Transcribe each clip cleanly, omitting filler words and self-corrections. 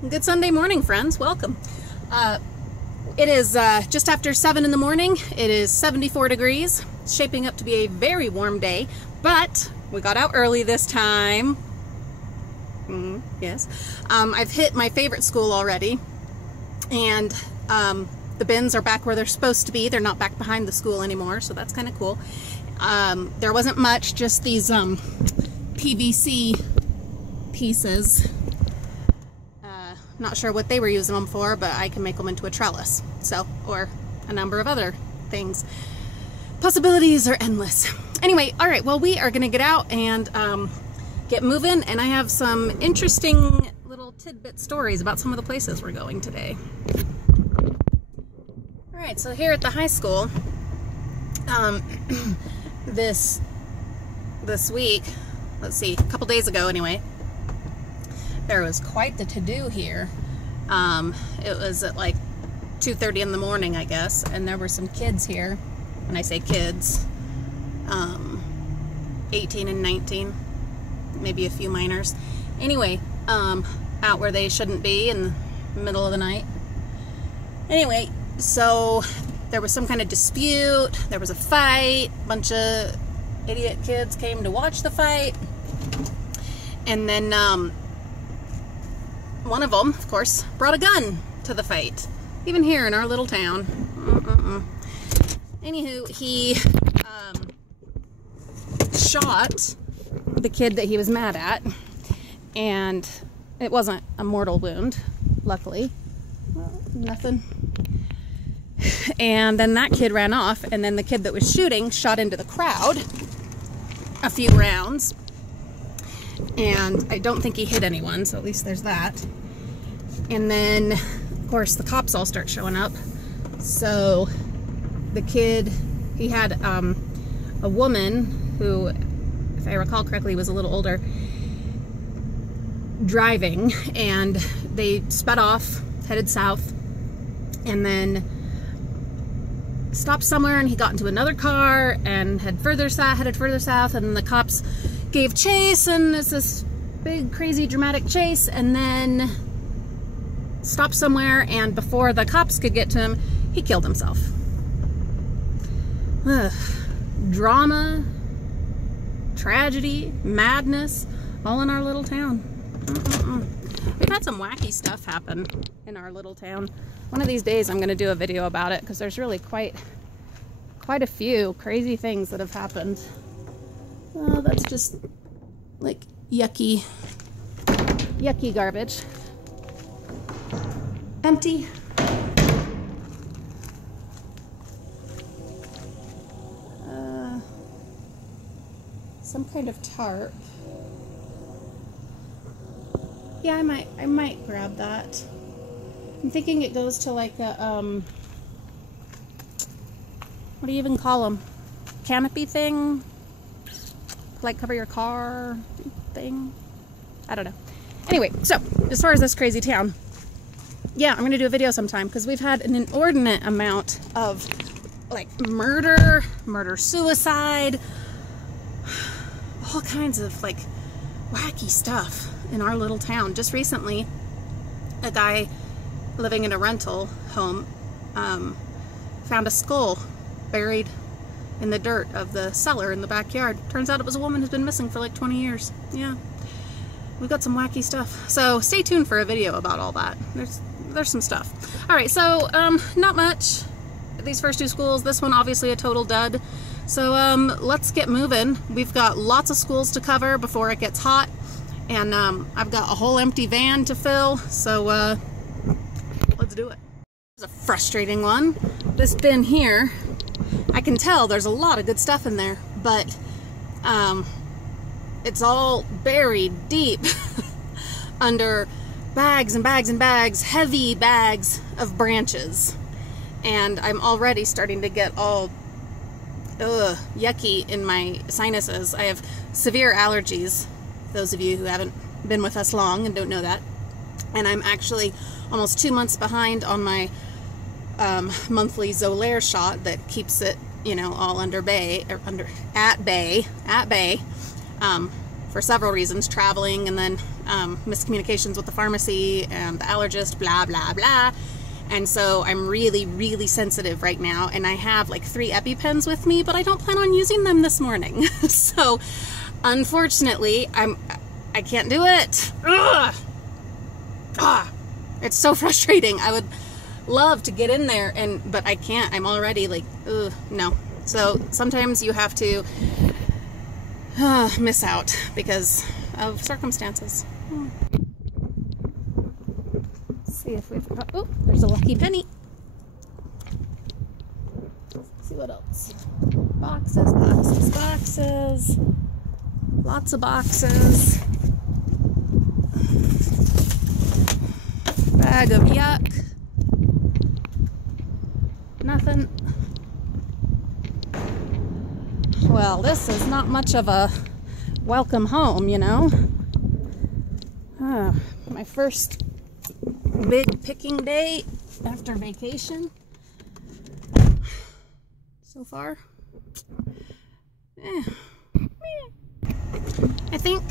Good Sunday morning, friends. Welcome. It is just after 7 in the morning. It is 74 degrees. It's shaping up to be a very warm day, but we got out early this time. Yes. I've hit my favorite school already, and the bins are back where they're supposed to be. They're not back behind the school anymore, so that's kind of cool. There wasn't much, just these PVC pieces. Not sure what they were using them for, but I can make them into a trellis. So, or a number of other things. Possibilities are endless. Anyway, all right, well, we are going to get out and get moving, and I have some interesting little tidbit stories about some of the places we're going today. All right, so here at the high school, this week, let's see, a couple days ago anyway, there was quite the to-do here. It was at like 2:30 in the morning, I guess, and there were some kids here. When I say kids, 18 and 19, maybe a few minors. Anyway, out where they shouldn't be in the middle of the night. Anyway, so there was some kind of dispute, there was a fight, a bunch of idiot kids came to watch the fight, and then one of them, of course, brought a gun to the fight, even here in our little town. Anywho, he shot the kid that he was mad at, and it wasn't a mortal wound, luckily. Well, nothing. And then that kid ran off, and then the kid that was shooting shot into the crowd a few rounds, and I don't think he hit anyone, so at least there's that. And then, of course, the cops all start showing up. So the kid, he had a woman who, if I recall correctly, was a little older, driving, and they sped off, headed south, and then stopped somewhere, and he got into another car and headed further south, and the cops gave chase, and it's this big, crazy, dramatic chase, and then stopped somewhere, and before the cops could get to him, he killed himself. Ugh. Drama, tragedy, madness, all in our little town. We've had some wacky stuff happen in our little town. One of these days I'm going to do a video about it, because there's really quite a few crazy things that have happened. Oh, that's just like yucky garbage. Empty. Some kind of tarp. Yeah, I might grab that. I'm thinking it goes to like a what do you even call them? Canopy thing? Like cover your car thing? I don't know. Anyway, so as far as this crazy town, yeah, I'm gonna do a video sometime, because we've had an inordinate amount of like murder, suicide, all kinds of like wacky stuff in our little town. Just recently, a guy living in a rental home found a skull buried in the dirt of the cellar in the backyard. Turns out it was a woman who's been missing for like 20 years. Yeah, we've got some wacky stuff. So stay tuned for a video about all that. There's some stuff. All right, so not much. These first two schools, this one obviously a total dud. So let's get moving. We've got lots of schools to cover before it gets hot, and I've got a whole empty van to fill, so let's do it. It's a frustrating one. This bin here, I can tell there's a lot of good stuff in there, but it's all buried deep under bags and bags and bags, heavy bags of branches. And I'm already starting to get all yucky in my sinuses. I have severe allergies, those of you who haven't been with us long and don't know that. And I'm actually almost 2 months behind on my monthly Xolair shot that keeps it, you know, all under bay, or at bay. for several reasons, traveling and then miscommunications with the pharmacy and the allergist, blah, blah, blah. And so I'm really, really sensitive right now, and I have like 3 EpiPens with me, but I don't plan on using them this morning. So unfortunately, I can't do it. Ugh. Ah, it's so frustrating. I would love to get in there, but I can't. I'm already like, ugh, no. So sometimes you have to miss out because of circumstances. See if we've got, oh, there's a lucky penny. Let's see what else. Boxes, boxes, boxes. Lots of boxes. Bag of yuck. Nothing. Well, this is not much of a welcome home, you know. My first big picking day after vacation so far. I think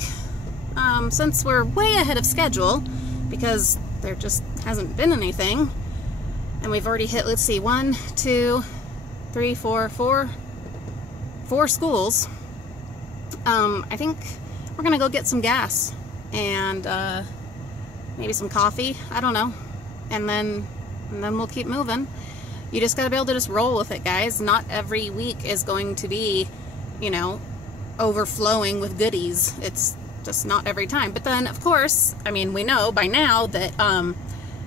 since we're way ahead of schedule, because there just hasn't been anything, and we've already hit, let's see, 1, 2, 3, 4 schools. I think we're gonna go get some gas and maybe some coffee, I don't know, and then we'll keep moving. You just gotta be able to just roll with it, guys. Not every week is going to be, you know, overflowing with goodies. It's just not every time. But then, of course, I mean, we know by now that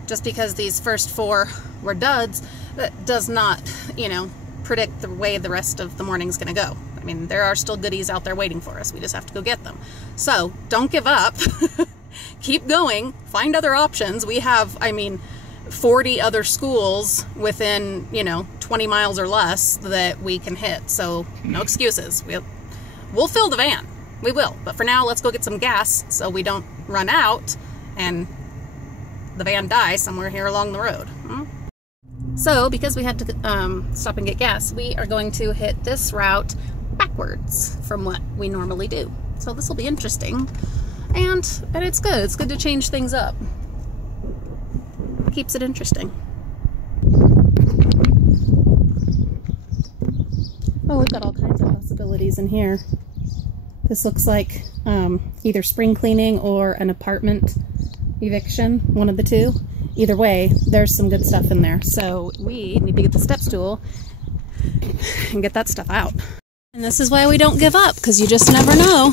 just because these first 4 were duds, that does not, you know, predict the way the rest of the morning's gonna go. I mean, there are still goodies out there waiting for us. We just have to go get them. So don't give up. Keep going, find other options. We have, I mean, 40 other schools within, you know, 20 miles or less that we can hit. So no excuses. We'll fill the van. We will. But for now, let's go get some gas so we don't run out and the van dies somewhere here along the road. So because we had to stop and get gas, we are going to hit this route backwards from what we normally do. So this will be interesting. And it's good. It's good to change things up. Keeps it interesting. Oh, we've got all kinds of possibilities in here. This looks like either spring cleaning or an apartment eviction, one of the two. Either way, there's some good stuff in there. So we need to get the step stool and get that stuff out. And this is why we don't give up, because you just never know.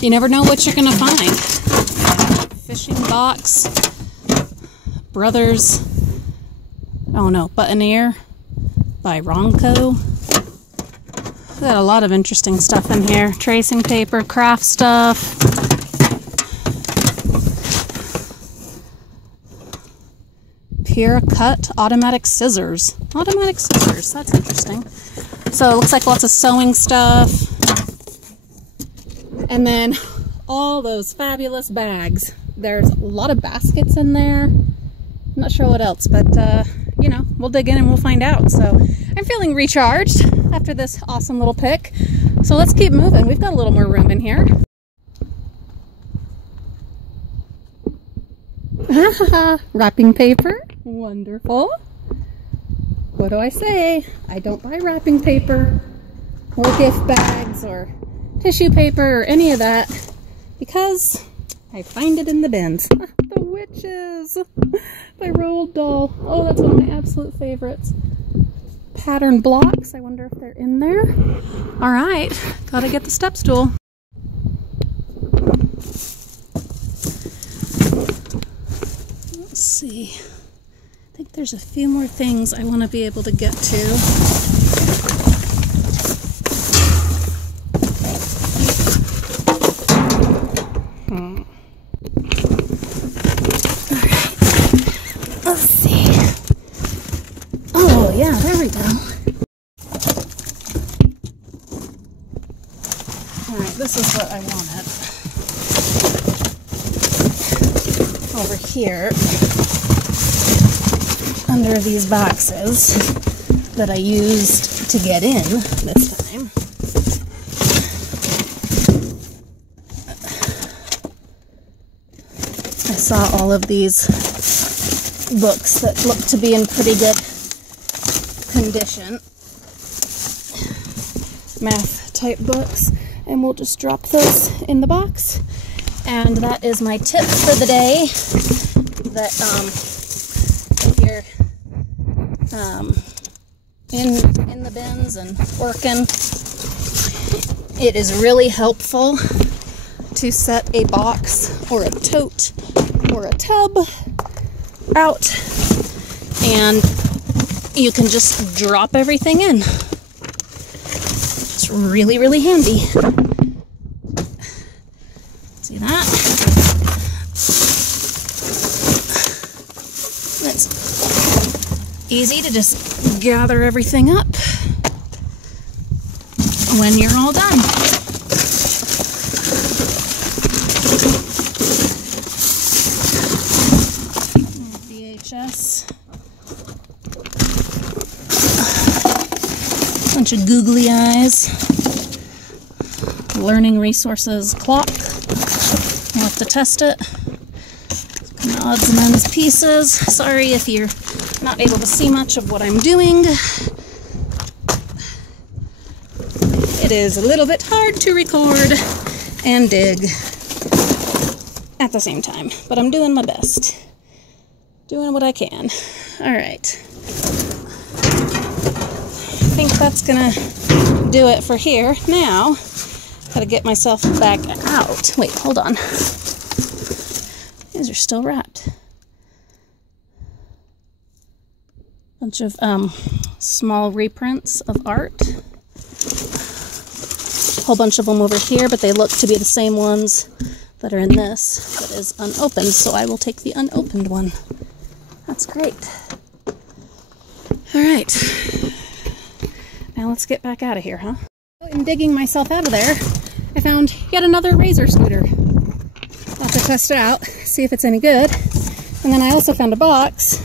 You never know what you're gonna find. Fishing box, Brothers, oh no, Buttoneer by Ronco. We've got a lot of interesting stuff in here. Tracing paper, craft stuff. Pure Cut automatic scissors. Automatic scissors, that's interesting. So it looks like lots of sewing stuff. And then all those fabulous bags. There's a lot of baskets in there. I'm not sure what else, but you know, we'll dig in and we'll find out. So I'm feeling recharged after this awesome little pick. So let's keep moving. We've got a little more room in here. Wrapping paper. Wonderful. What do I say? I don't buy wrapping paper or gift bags or tissue paper or any of that because I find it in the bins. The Witches by Roald Dahl. Oh, that's one of my absolute favorites. Pattern blocks. I wonder if they're in there. All right, gotta get the step stool. Let's see. I think there's a few more things I want to be able to get to. Yeah, there we go. Alright, this is what I wanted. Over here, under these boxes that I used to get in this time. saw all of these books that look to be in pretty good condition. Math type books. And we'll just drop those in the box. And that is my tip for the day. That if you're in the bins and working, it is really helpful to set a box or a tote or a tub out, and you can just drop everything in. It's really, really handy. See that? It's easy to just gather everything up when you're all done. VHS. Bunch of googly eyes. Learning resources clock. I'll have to test it. Odds and ends pieces. Sorry if you're not able to see much of what I'm doing. It is a little bit hard to record and dig at the same time, but I'm doing my best. Doing what I can. Alright. I think that's gonna do it for here. Now, gotta get myself back out. Wait, hold on. These are still wrapped. Bunch of small reprints of art. Whole bunch of them over here, but they look to be the same ones that are in this that is unopened, so I will take the unopened one. That's great. Alright. Now let's get back out of here, huh? In digging myself out of there, I found yet another razor scooter. I'll have to test it out, see if it's any good. And then I also found a box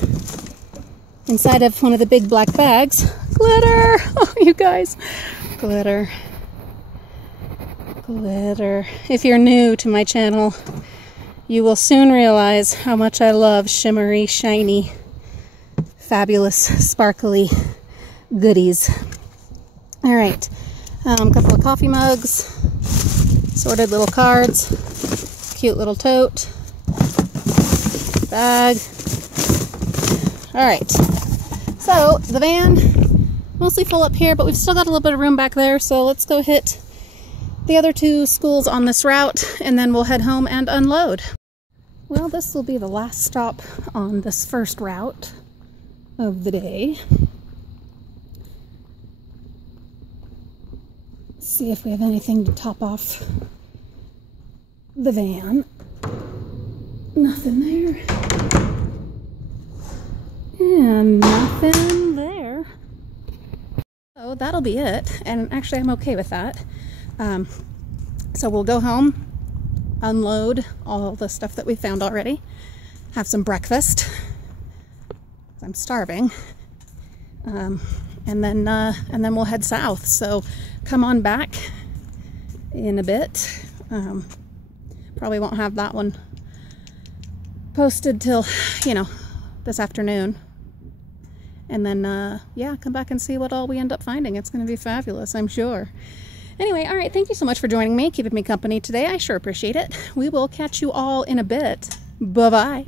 inside of one of the big black bags. Glitter! Oh, you guys. Glitter. Glitter. If you're new to my channel, you will soon realize how much I love shimmery, shiny, fabulous, sparkly goodies. Alright. A couple of coffee mugs. Sorted little cards. Cute little tote. Bag. Alright. So, the van, mostly full up here, but we've still got a little bit of room back there, so let's go hit the other two schools on this route, and then we'll head home and unload. Well, this will be the last stop on this first route of the day. Let's see if we have anything to top off the van. Nothing there. And nothing there. So that'll be it. And actually I'm okay with that. So we'll go home, unload all the stuff that we found already, have some breakfast. I'm starving. And then we'll head south. So come on back in a bit. Probably won't have that one posted till, you know, this afternoon. And then, yeah, come back and see what all we end up finding. It's going to be fabulous, I'm sure. Anyway, all right, thank you so much for joining me, keeping me company today. I sure appreciate it. We will catch you all in a bit. Bye-bye.